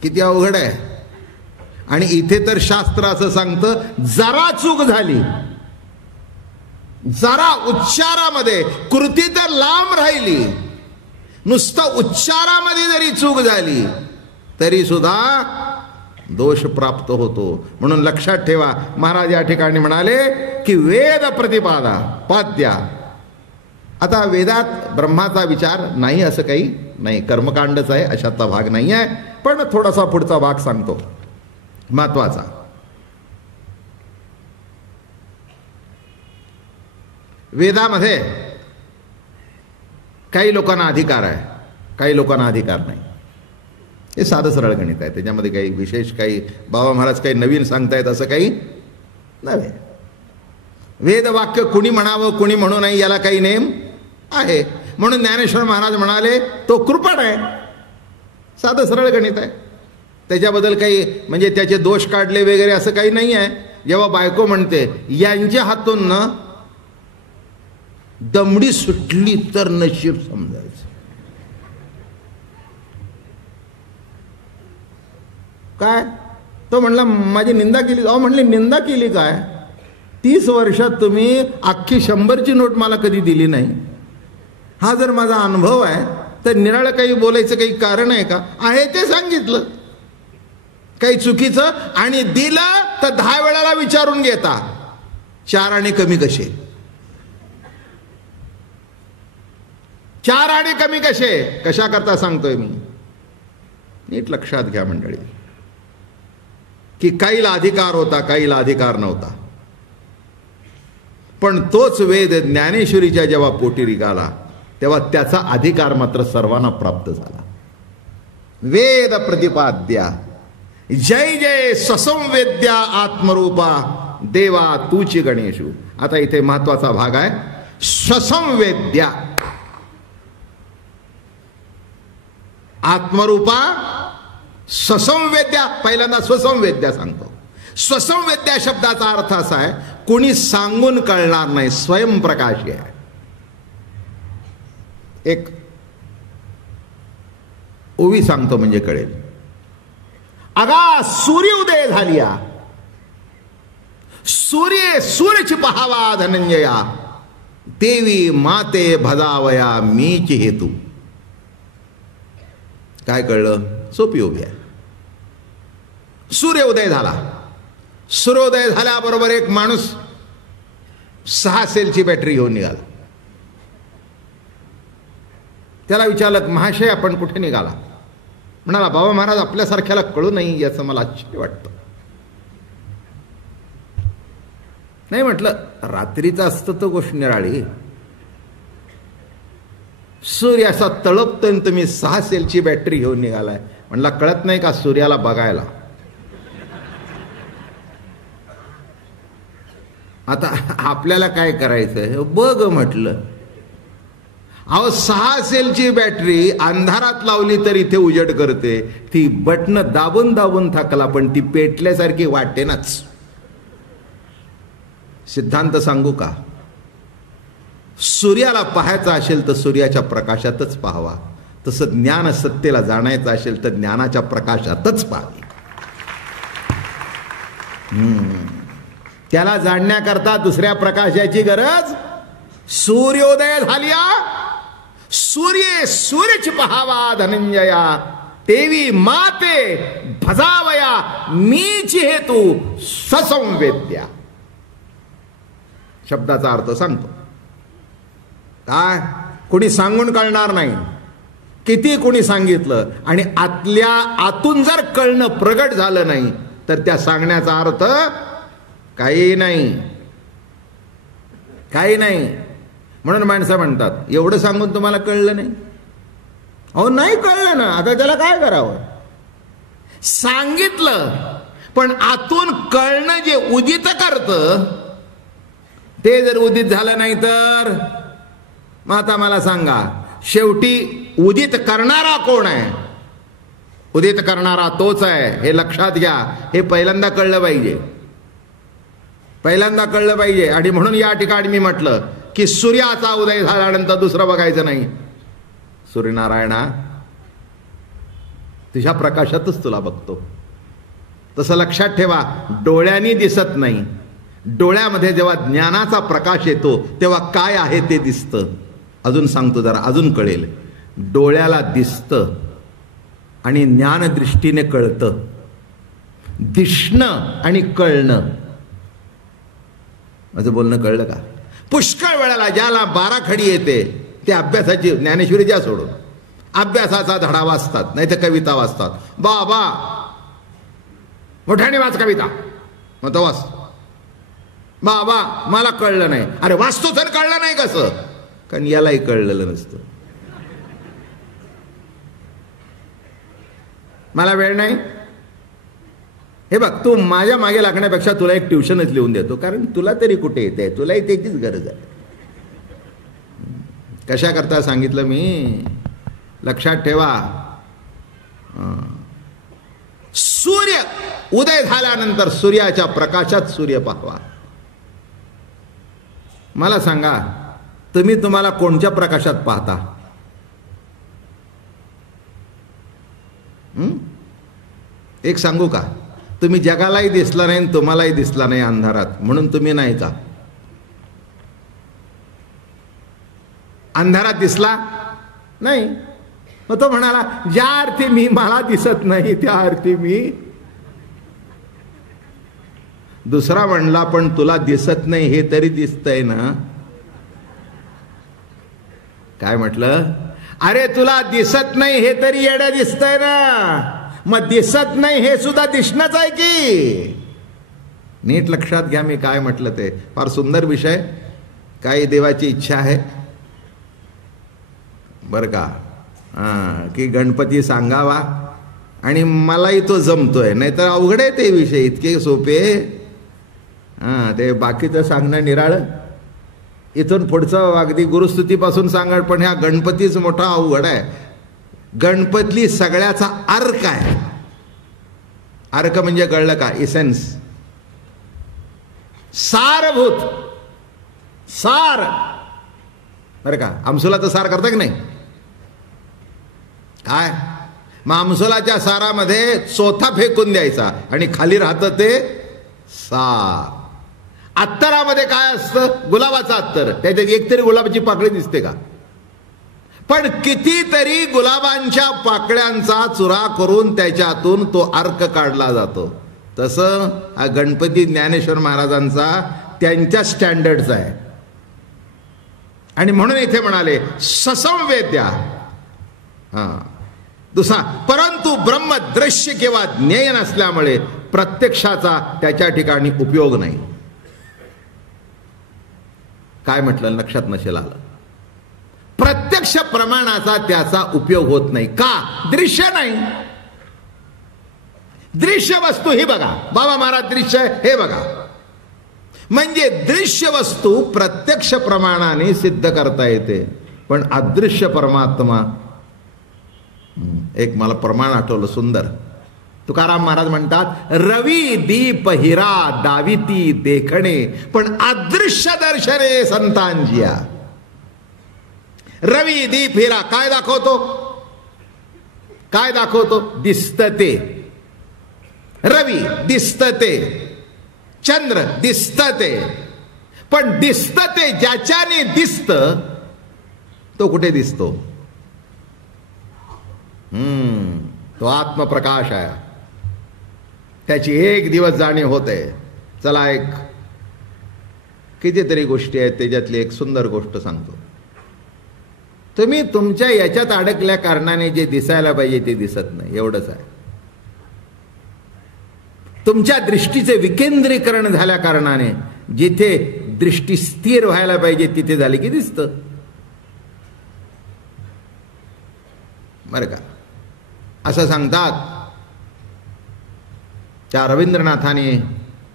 किती अवघड आहे. आणि इथे तर शास्त्र असं सांगतं, जरा चूक झाली, जरा उच्चारामध्ये, कृती तर लांब राहिली, नुसतं उच्चारामध्ये जरी चूक झाली तरी सुद्धा दोष प्राप्त होतो. म्हणून लक्षात ठेवा, महाराज या ठिकाणी म्हणाले की वेद प्रतिपादा पाद्या. आता वेदात ब्रह्माचा विचार नाही असं काही नाही, कर्मकांडच आहे, अशातला भाग नाही आहे. पण थोडासा पुढचा भाग सांगतो महत्वाचा. वेदामध्ये काही लोकांना अधिकार आहे, काही लोकांना अधिकार नाही. हे साधं सरळ गणित आहे, त्याच्यामध्ये काही विशेष काही बाबा महाराज काही नवीन सांगतायत असं काही नव्हे. वेदवाक्य कुणी म्हणावं कुणी म्हणू नये याला काही नेम आहे. म्हणून ज्ञानेश्वर महाराज म्हणाले तो कृपण आहे. साधं सरळ गणित आहे, त्याच्याबद्दल काही म्हणजे त्याचे दोष काढले वगैरे असं काही नाही आहे. जेव्हा बायको म्हणते यांच्या हातून न दमडी सुटली तर नशीब समजायचं. काय तो म्हणला माझी निंदा केली. अहो म्हणले निंदा केली काय, 30 वर्षात तुम्ही अख्खी 100ची नोट मला कधी दिली नाही. हा जर माझा अनुभव आहे तर निराळं काही बोलायचं काही कारण आहे का? आहे ते सांगितलं, काही चुकीचं. आणि दिलं तर 10 वेळाला विचारून घेता, 4 आणि कमी कसे, 4 आणि कमी कसे, कशा करता सांगतोय मी. नीट लक्षात घ्या मंडळी, की काहीला अधिकार होता, काहीला अधिकार नव्हता. पण तोच वेद ज्ञानेश्वरीच्या जेव्हा पोटी निघाला तेव्हा त्याचा अधिकार मात्र सर्वांना प्राप्त झाला. वेद प्रतिपाद्या जय जय ससंवेद्या आत्मरूपा देवा तूची गणेशू. आता इथे महत्वाचा भाग आहे स्वसंवेद्या. आत्मरूपा स्वसंवेद्या. पहिल्यांदा स्वसंवेद्या सांगतो. स्वसंवेद्या शब्दाचा अर्थ असा आहे कोणी सांगून कळणार नाही, स्वयंप्रकाशी आहे. एक ओवी सांगतो म्हणजे कळेल. अगा सूर्योदय झालिया, सूर्यची पहावा धनंजया, देवी माते भजावया मीची हेतू. काय कळलं? सोपी उभी आहे. सूर्योदय झाला. सूर्योदय झाल्याबरोबर एक माणूस 6 सेलची बॅटरी घेऊन निघाला. त्याला विचारलं, महाशय आपण कुठे निघाला? म्हणाला, बाबा महाराज आपल्यासारख्याला कळू नाही याचं मला आश्चर्य वाटतं. नाही म्हटलं, रात्रीचं असतं तर गोष्ट निराळी. सूर्य असा तळपतोय तुम्ही 6 सेलची बॅटरी घेऊन निघालाय. म्हणला, कळत नाही का सूर्याला बघायला? आता आपल्याला काय करायचंय? बघ म्हटलं. अहो 6 सेलची बॅटरी अंधारात लावली तर इथे उजेड करते. ती बटन दाबून दाबून थकला पण ती पेटल्यासारखी वाटते नाच. सिद्धांत सांगू का? सूर्याला पाहायचं असेल तर सूर्याच्या प्रकाशातच पाहावा. तसं ज्ञान सत्तेला जाणायचं असेल तर ज्ञानाच्या प्रकाशातच पाहावे. त्याला जाणण्याकरता दुसऱ्या प्रकाशाची गरज. सूर्योदय झालिया, सूर्यची पहावा धनंजया, देवी माते भजावया मीची हेतू स्वसंवेद्या. शब्दाचा अर्थ सांगतो. काय? कोणी सांगून कळणार नाही. किती कोणी सांगितलं आणि आतल्या आतून जर कळणं प्रगट झालं नाही तर त्या सांगण्याचा अर्थ काही नाही, काही नाही. म्हणून माणसं म्हणतात एवढं सांगून तुम्हाला कळलं नाही. अहो नाही कळलं ना, आता त्याला काय करावं? सांगितलं पण आतून कळणं जे उदित करतं ते जर उदित झालं नाही तर मग आता मला सांगा, शेवटी उदित करणारा कोण आहे? उदित करणारा तोच आहे, हे लक्षात घ्या. हे पहिल्यांदा कळलं पाहिजे, पहिल्यांदा कळलं पाहिजे. आणि म्हणून या ठिकाणी मी म्हटलं की सूर्याचा उदय झाल्यानंतर दुसरं बघायचं नाही. सूर्यनारायणा तुझ्या प्रकाशातच तुला बघतो. तसं लक्षात ठेवा. डोळ्यांनी दिसत नाही, डोळ्यामध्ये जेव्हा ज्ञानाचा प्रकाश येतो तेव्हा काय आहे ते दिसतं. अजून सांगतो जरा, अजून कळेल. डोळ्याला दिसतं आणि ज्ञानदृष्टीने कळतं. दिसणं आणि कळणं. माझं बोलणं कळलं का? पुष्कळ वेळाला ज्याला 12 खडी येते ते अभ्यासाची, ज्ञानेश्वरी द्या सोडून, अभ्यासाचा धडा वाचतात नाही तर कविता वाचतात. बाबा मोठ्याने वाच कविता, मग तो वाच. बाबा मला कळलं नाही. अरे वाचतो तर कळलं नाही कसं? कारण यालाही कळलेलं नसतं. मला वेळ नाही. हे बघ, तू माझ्या मागे लागण्यापेक्षा तुला एक ट्युशनच लिहून देतो, कारण तुला तरी कुठे येते, तुलाही त्याचीच गरज आहे. कशा करता सांगितलं मी? लक्षात ठेवा. सूर्य उदय झाल्यानंतर सूर्याच्या प्रकाशात सूर्य पाहावा. मला सांगा, तुम्ही तुम्हाला कोणत्या प्रकाशात पाहता? एक सांगू का? तुम्ही जगालाही दिसला नाही आणि तुम्हालाही दिसला नाही अंधारात, म्हणून तुम्ही नाही का? अंधारात दिसला नाही. मग तो म्हणाला, ज्या अर्थी मी मला दिसत नाही त्या अर्थी मी. दुसरा म्हणला, पण तुला दिसत नाही हे तरी दिसतंय ना. काय म्हटलं? अरे तुला दिसत नाही हे तरी येडं दिसतंय ना. मग दिसत नाही हे सुद्धा दिसणंच आहे की. नीट लक्षात घ्या मी काय म्हटलं ते. फार सुंदर विषय. काही देवाची इच्छा आहे बरं का, की गणपती सांगावा आणि मलाही तो जमतोय, नाहीतर अवघड आहे ते विषय. इतके सोपे ते बाकीचं सांगणं निराळं, इथून पुढचं अगदी गुरुस्तुतीपासून सांगा, पण ह्या गणपतीच मोठा अवघड आहे. गणपती सगळ्याचा अर्क आहे. अर्क म्हणजे कळलं का? इसेन्स, सारभूत, सार. बरं का? आमसुलाचं सार करतं की नाही? काय मग आमसुलाच्या सारामध्ये चोथा फेकून द्यायचा आणि खाली राहतं ते सार. अत्तरामध्ये काय असतं? गुलाबाचं अत्तर. त्याच्यात एकतरी गुलाबाची पाकळी दिसते का? पण कितीतरी गुलाबांच्या पाकळ्यांचा चुरा करून त्याच्यातून तो अर्क काढला जातो. तसं हा गणपती ज्ञानेश्वर महाराजांचा त्यांच्या स्टँडर्डचा आहे. आणि म्हणून इथे म्हणाले ससंवेद्या. दुसरा, परंतु ब्रह्म दृश्य किंवा ज्ञेय नसल्यामुळे प्रत्यक्षाचा त्याच्या ठिकाणी उपयोग नाही. काय म्हटलं लक्षात नसेल आलं? प्रत्यक्ष प्रमाणाचा त्याचा उपयोग होत नाही. का? दृश्य नाही. दृश्य वस्तू ही बघा, बाबा महाराज दृश्य हे बघा. म्हणजे दृश्य वस्तू प्रत्यक्ष प्रमाणाने सिद्ध करता येते, पण अदृश्य परमात्मा. एक मला प्रमाण आठवलं सुंदर. तुकाराम महाराज म्हणतात, रवी दीप हिरा दाविती देखणे, पण अदृश्य दर्शने संतांजिया. रवी दीप हिरा काय दाखवतो? काय दाखवतो? दिसत ते. रवी दिसत ते, चंद्र दिसत ते, पण दिसत ते ज्याच्याने दिसत तो कुठे दिसतो? तो आत्मप्रकाश आहे. त्याची एक दिवस जाणीव होते. चला, एक कितीतरी गोष्टी आहेत, त्याच्यातली एक सुंदर गोष्ट सांगतो. तुम्ही तुमच्या याच्यात अडकल्या कारणाने जे दिसायला पाहिजे ते दिसत नाही, एवढंच आहे. तुमच्या दृष्टीचे विकेंद्रीकरण झाल्या कारणाने जिथे दृष्टी स्थिर व्हायला पाहिजे तिथे झाली की दिसतं. बरं का? असं सांगतात. त्या रवींद्रनाथाने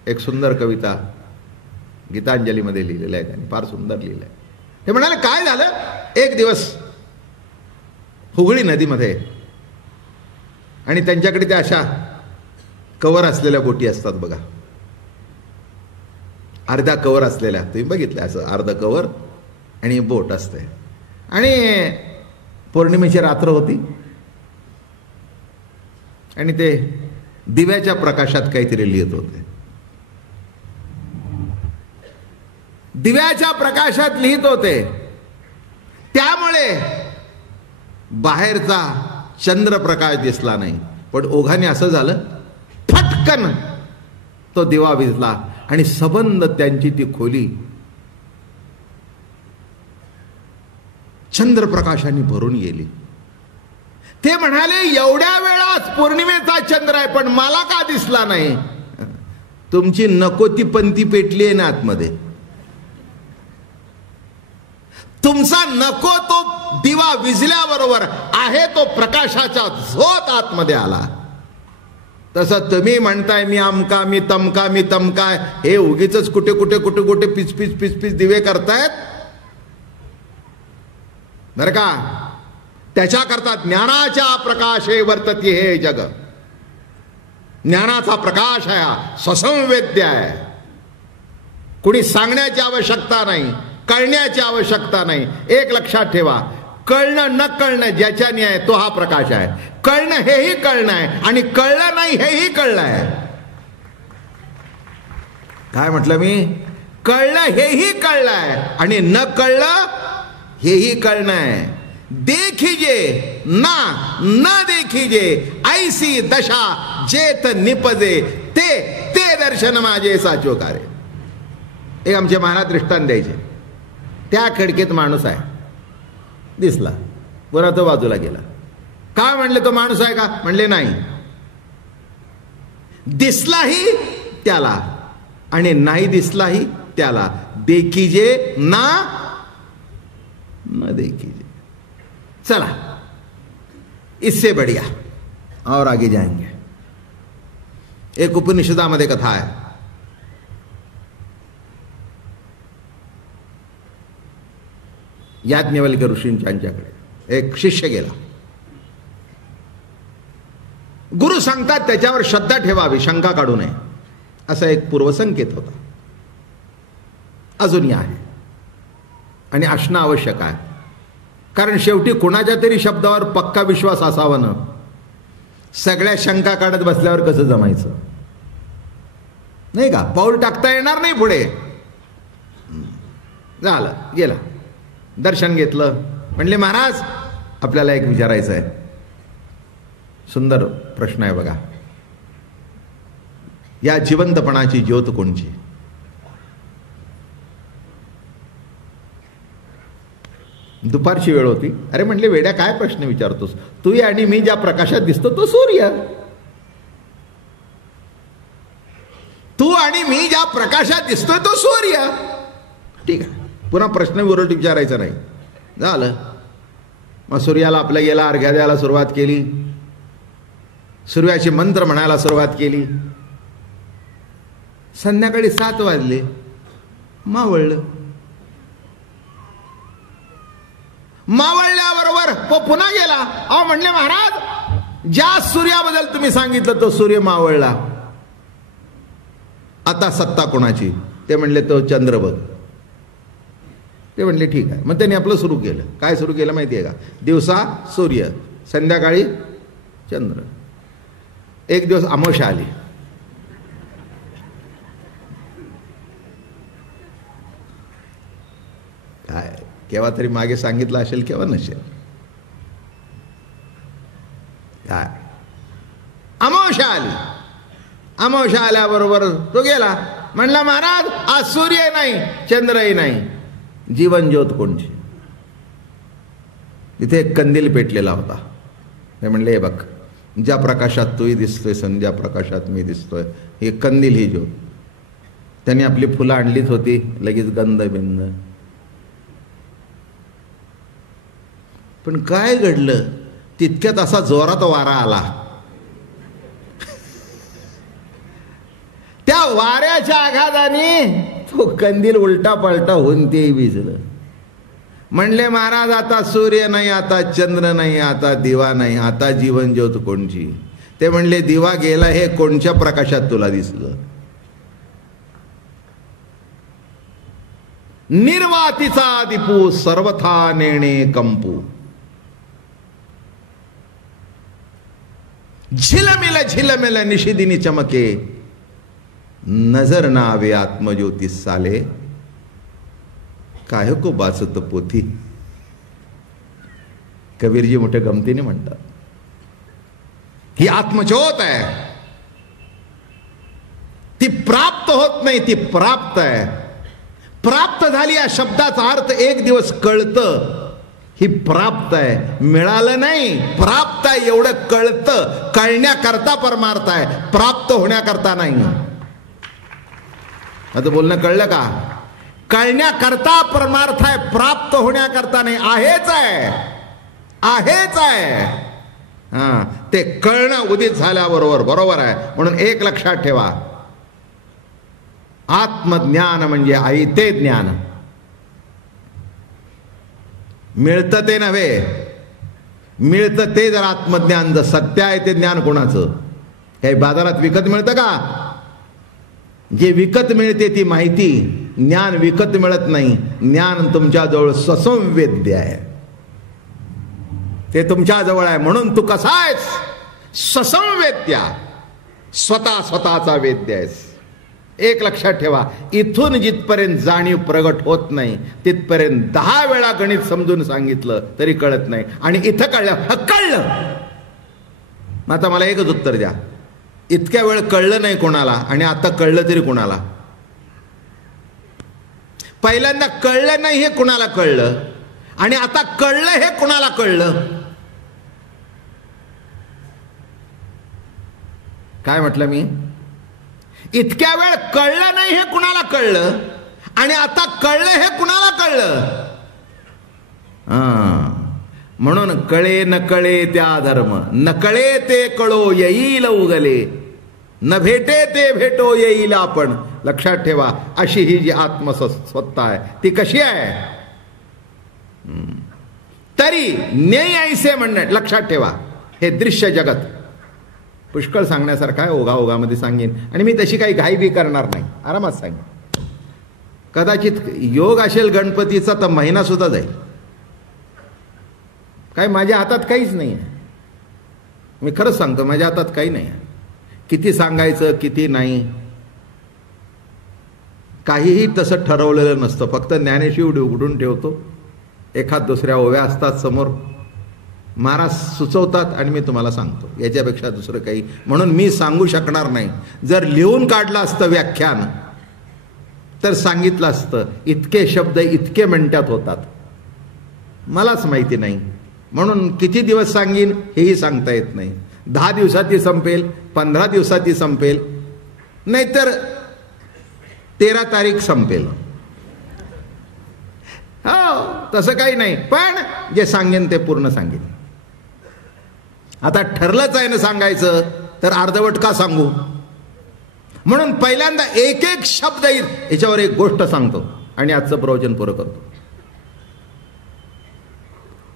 एक सुंदर कविता गीतांजलीमध्ये लिहिलेलं आहे. त्यांनी फार सुंदर लिहिलं आहे. ते म्हणाले, काय झालं, एक दिवस हुगळी नदीमध्ये, आणि त्यांच्याकडे त्या अशा कवर असलेल्या बोटी असतात बघा, अर्धा कवर असलेल्या. तुम्ही बघितलं असं अर्ध कवर आणि बोट असते. आणि पौर्णिमेची रात्र होती आणि ते दिव्याच्या प्रकाशात काहीतरी लिहित होते. दिव्याच्या प्रकाशात लिहित होते, त्यामुळे बाहेरचा चंद्रप्रकाश दिसला नाही. पण ओघाने असं झालं, फटकन तो दिवा विझला आणि सबंध त्यांची ती खोली चंद्रप्रकाशाने भरून गेली. ते म्हणाले, एवढ्या वेळात पौर्णिमेचा चंद्र आहे पण मला का दिसला नाही? तुमची नको ती पंथी पेटली आहे ना आतमध्ये. तुमचा नको तो दिवा विझल्याबरोबर आहे तो प्रकाशाचा झोत आतमध्ये आला. तसं तुम्ही म्हणताय मी आमका, मी तमका, मी तमका, हे उगीच कुठे कुठे कुठे कुठे पिचपिच पिचपिच दिवे करतायत बरं का. त्याच्याकरता ज्ञानाच्या प्रकाशे वर्तते हे जग. ज्ञानाचा प्रकाश आहे, ससंवेद्य आहे. कुणी सांगण्याची आवश्यकता नाही, कळण्याची आवश्यकता नाही. एक लक्षात ठेवा, कळणं न कळणं ज्याच्याने आहे तो हा प्रकाश आहे. कळणं हेही कळणं आहे आणि कळलं नाही हेही कळलं आहे. काय म्हटलं मी? कळलं हेही कळलं आहे आणि न कळलं हेही कळणं आहे. देखिजे ना न देखिजे ऐसी दशा जेत निपजे ते ते दर्शन माझे साचोकारे. एक आमचे महाराज दृष्टांत द्यायचे. त्या खिडकीत माणूस आहे, दिसला, पुन्हा तो बाजूला गेला. काय म्हणले, तो माणूस आहे का? म्हणले नाही. दिसलाही त्याला आणि नाही दिसलाही त्याला. देखिजे ना न देखिजे. चला, इससे बढ़िया और आगे जाएंगे. एक उपनिषदामध्ये कथा आहे. याज्ञवल्क्य ऋषींच्याकडे एक शिष्य गेला. गुरु सांगतात त्याच्यावर श्रद्धा ठेवावी, शंका काढू नये, असा एक पूर्वसंकेत होता. अजूनही आहे आणि असणं आवश्यक आहे. कारण शेवटी कुणाच्या तरी शब्दावर पक्का विश्वास असावा ना. सगळ्या शंका काढत बसल्यावर कसं जमायचं, नाही का? पाऊल टाकता येणार नाही पुढे. झालं, गेला, दर्शन घेतलं. म्हणले महाराज आपल्याला एक विचारायचं आहे. सुंदर प्रश्न आहे बघा. या जिवंतपणाची ज्योत कोणची? दुपारची वेळ होती. अरे म्हणले वेड्या काय प्रश्न विचारतोस, तू आणि मी ज्या प्रकाशात दिसतो तो सूर्य. तू आणि मी ज्या प्रकाशात दिसतोय तो सूर्य. ठीक आहे, पुन्हा प्रश्न विरोध विचारायचा नाही. झालं. मग सूर्याला आपल्या गेला अर्घ्या द्यायला सुरुवात केली. सूर्याचे मंत्र म्हणायला सुरुवात केली. संध्याकाळी 7 वाजले, मावळलं. मावळल्याबरोबर पुन्हा गेला. अहो म्हणले महाराज ज्या सूर्याबद्दल तुम्ही सांगितलं तो सूर्य मावळला, आता सत्ता कोणाची? ते म्हणले तो चंद्र बघ. ते म्हणले ठीक आहे. मग त्यांनी आपलं सुरू केलं. काय सुरू केलं माहिती आहे का? दिवसा सूर्य, संध्याकाळी चंद्र. एक दिवस अमावस्या आली. काय केव्हा तरी मागे सांगितलं असेल, केव्हा नसेल. काय अमावस्या आली. अमावस्या आल्याबरोबर तो गेला. म्हणला महाराज आज सूर्य नाही, चंद्रही नाही, जीवन ज्योत कोणची? तिथे एक कंदील पेटलेला होता. ते म्हणले हे बघ, ज्या प्रकाशात तूही दिसतोय, संध्या प्रकाशात मी दिसतोय, हे कंदील ही ज्योत. त्यांनी आपली फुलं आणलीच होती, लगेच गंध बिंद. पण काय घडलं, तितक्यात असा जोरात वारा आला. त्या वाऱ्याच्या आघाताने तो कंदील उलटा पलटा होऊन तेही विझलं. म्हणले महाराज आता सूर्य नाही, आता चंद्र नाही, आता दिवा नाही, आता जीवन ज्योत कोणची? ते म्हणले दिवा गेला, हे कोणच्या प्रकाशात तुला दिसलं? निर्वातीचा दिपू सर्वथा नेणे कंपू. झिलमिल झिलमिल निशिदिनी चमके, नजर नावे आत्मज्योतिष साले, काय को बाचत पोथी. कबीरजी मोठ्या गमतीने म्हणतात ही आत्मज्योत आहे, ती प्राप्त होत नाही, ती प्राप्त आहे. प्राप्त झाली या शब्दाचा अर्थ एक दिवस कळतं, ही प्राप्त आहे. मिळालं नाही, प्राप्त आहे एवढं कळतं. कळण्याकरता परमार्थ आहे, प्राप्त होण्याकरता नाही. आता बोलणं कळलं का? कळण्याकरता परमार्थ आहे, प्राप्त होण्याकरता नाही. आहेच आहे, आहेच आहे. हा, ते कळणं उदित झाल्याबरोबर बरोबर आहे. म्हणून एक लक्षात ठेवा, आत्मज्ञान म्हणजे आई ते ज्ञान. मिळतं ते नव्हे, मिळतं ते जर आत्मज्ञान, जर सत्य आहे ते ज्ञान कोणाचं? काही बाजारात विकत मिळतं का? जे विकत मिळते ती माहिती, ज्ञान विकत मिळत नाही. ज्ञान तुमच्याजवळ ससंवेद्य आहे, ते तुमच्याजवळ आहे. म्हणून तू कसा आहेस? ससंवेद्य, स्वतः स्वतःचा वेद्य आहेस. एक लक्षात ठेवा, इथून जिथपर्यंत जाणीव प्रगट होत नाही तिथपर्यंत 10 वेळा गणित समजून सांगितलं तरी कळत नाही. आणि इथं कळलं, कळलं. आता मला एकच उत्तर द्या, इतक्या वेळ कळलं नाही कोणाला आणि आता कळलं तरी कोणाला? पहिल्यांदा कळलं नाही हे कुणाला कळलं आणि आता कळलं हे कुणाला कळलं? काय म्हटलं मी? इतक्या वेळ कळलं नाही हे कुणाला कळलं आणि आता कळलं हे कुणाला कळलं? म्हणून कळे न कळे त्या धर्म, न कळे ते कळो येईल उगले, न भेटे ते भेटो येईल आपण. लक्षात ठेवा, अशी ही जी आत्मसत्ता आहे ती कशी आहे? तरी नेय ऐसे म्हणणं लक्षात ठेवा. हे दृश्य जगत पुष्कळ सांगण्यासारखं आहे, ओघामध्ये सांगेन आणि मी तशी काही घाई बी करणार नाही, आरामात सांगेन. कदाचित योग असेल गणपतीचा तर महिना सुद्धा जाईल. काय माझ्या हातात काहीच नाही आहे, मी खरंच सांगतो, माझ्या हातात काही नाही आहे. किती सांगायचं किती नाही काहीही तसं ठरवलेलं नसतं. फक्त ज्ञानेश्वर उघडून ठेवतो, एखाद दुसऱ्या ओव्या असतात समोर, महाराज सुचवतात आणि मी तुम्हाला सांगतो, याच्यापेक्षा दुसरं काही म्हणून मी सांगू शकणार नाही. जर लिहून काढलं असतं व्याख्यान तर सांगितलं असतं इतके शब्द इतके मिनिटात होतात, मलाच माहिती नाही. म्हणून किती दिवस सांगीन हेही सांगता येत नाही. 10 दिवसात संपेल, 15 दिवसात संपेल, नाहीतर 13 तारीख संपेल. हो, तसं काही नाही, पण जे सांगेन ते पूर्ण सांगेन. आता ठरलंच आहे ना सांगायचं, तर अर्धवट का सांगू? म्हणून पहिल्यांदा एक एक शब्द येईल याच्यावर एक गोष्ट सांगतो आणि आजचं प्रवचन पुरं करतो.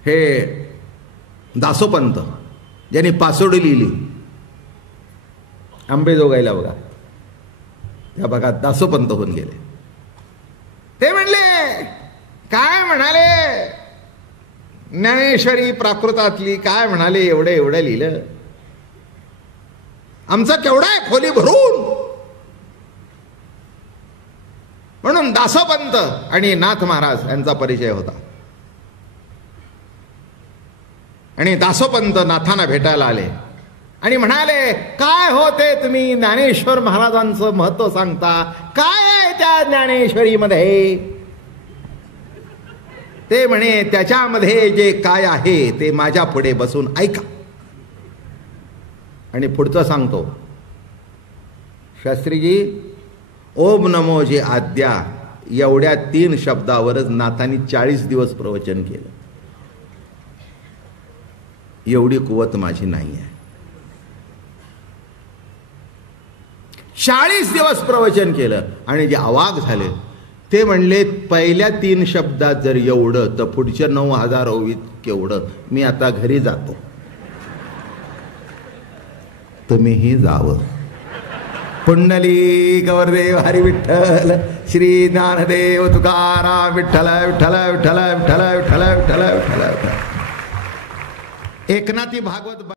हे दासोपंत ज्यांनी पासोडी लिहिली आंबेजोगाईला बघा, त्या भागात दासोपंत होऊन गेले. ते म्हणले, काय म्हणाले ज्ञानेश्वरी प्राकृतातली, काय म्हणाले एवढं एवढं लिहिलं, आमचा केवढा आहे खोली भरून. म्हणून दासोपंत आणि नाथ महाराज यांचा परिचय होता. आणि दासोपंत नाथांना भेटायला आले आणि म्हणाले, काय होते तुम्ही ज्ञानेश्वर महाराजांचं महत्व सांगता, काय आहे त्या ज्ञानेश्वरीमध्ये? ते म्हणे, त्याच्यामध्ये जे काय आहे ते माझ्या पुढे बसून ऐका. आणि पुढचं सांगतो, शास्त्रीजी ओम नमो जे आद्या एवढ्या 3 शब्दावरच नाथांनी 40 दिवस प्रवचन केलं. एवढी कुवत माझी नाही आहे. 40 दिवस प्रवचन केलं आणि जे अवाक झाले ते म्हणले, पहिल्या 3 शब्दात जर एवढं तर पुढच्या 9000 ओवीत केवढं. मी आता घरी जातो, तुम्हीही जावं. पुंडलिक वरदेव हरी विठ्ठल, श्री ज्ञानदेव तुकाराम विठ्ठल विठ्ठल विठ्ठल विठ्ठल विठ्ठल विठ्ठल विठ्ठल. एकनाथी भागवत